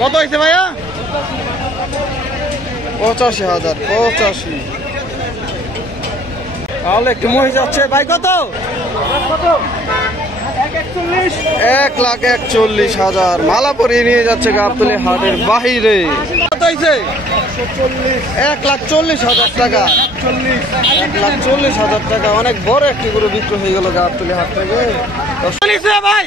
কত হয়েছে ভাইয়া? 85,000। 85। তাহলে একটু মহিষ যাচ্ছে ভাই। কত? 1,41,000। মালা পরিয়ে নিয়ে যাচ্ছে গাবতলী হাটের বাহিরে। কত হয়েছে? 1,40,000 টাকা। 1,40,000 টাকা। অনেক বড় একটি গরু বিক্রি হয়ে গেল গাবতলী হাট থেকে ভাই।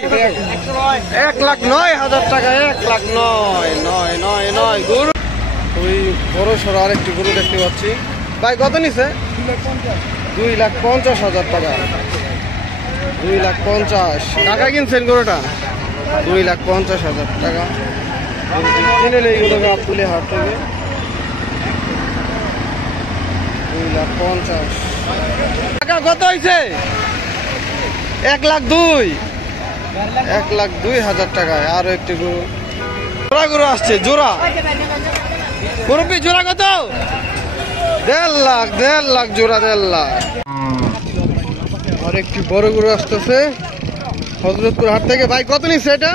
1,09,000 টাকা। 1,09,999 গরু। ওই বড় সড়ো আরেকটি গরু দেখতে পাচ্ছি ভাই। কত নিছে? 2,50,000 টাকা। 2,50,000 টাকা কিনছেন গরুটা? 2,50,000 টাকা কিনে নেই গরু গাবতলী হাট থেকে। 2,50,000 টাকা। কত হয়েছে? 1,02,000। 1,02,000 টাকায় আরো একটি গরু। জোড়া গরু আসছে। জোড়া মুরব্বি জোড়া কত? 1.5 লাখ। 1.5 লাখ জোড়া। 1.5 লাখ। আর একটি বড় গরু আসতেছে হযরতপুর হাট থেকে ভাই। কত নিচ্ছে এটা?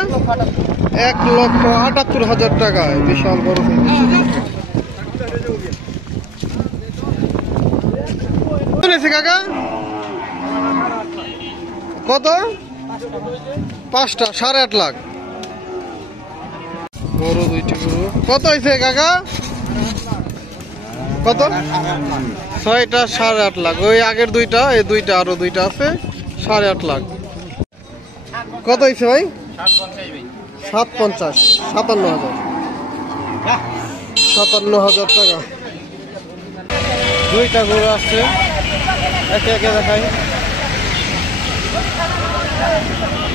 1,78,000 টাকায়। বিশাল বড় নিচ্ছে কাকা। কত? 5টা 8.5 লাখ। বড় দুইটি গরু। কত হয়েছে কাকা? কত? 6টা 8.5 লাখ। ওই আগের দুইটা, এই দুইটা আরো দুইটা আছে 8.5 লাখ। কত হয়েছে ভাই? 750। 57,000। 57,000 টাকা। দুইটা গরু আসছে, একে একে দেখাই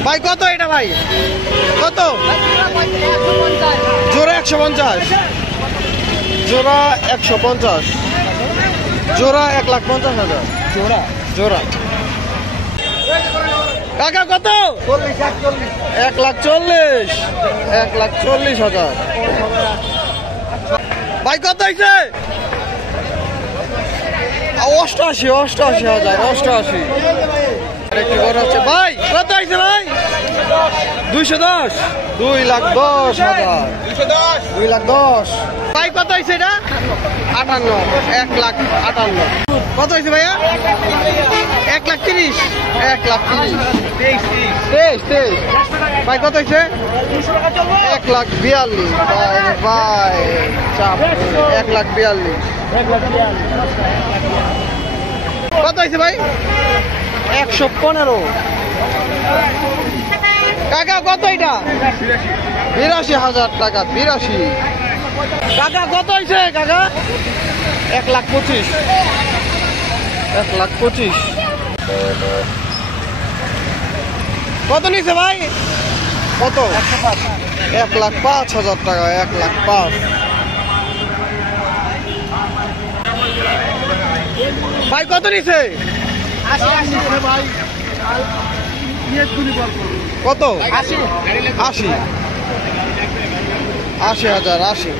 ভাই। কত এটা ভাই? কত? জোড়া 150। জোড়া 150। জোড়া 1,50,000। জোড়া জোড়া কাকা কত? 1,40,000। 1,40,000 ভাই। কত হয়েছে? 88,000। 88,000 আরেকটি বড় আছে ভাই। কত হয়েছে ভাই? 210। 2,10,000। 2,10,000 ভাই। কত হয়েছে এটা? 58। 1,58,000 কত হয়েছে ভাইয়া? 1,30,000। 1,30,000। 23 ভাই। কত হয়েছে? 1,42,000 ভাই। 1,42,000। কত হয়েছে ভাই? 115। কাকা কত এটা? 82,000 টাকা। 82 কাকা। কত হয়েছে কাকা? 1,25,000। 1,25,000 কত নিছে ভাই? কত? 1,05,000 টাকা। 1,05,000 ভাই। কত নিছে? কত? 80,000। 80,000।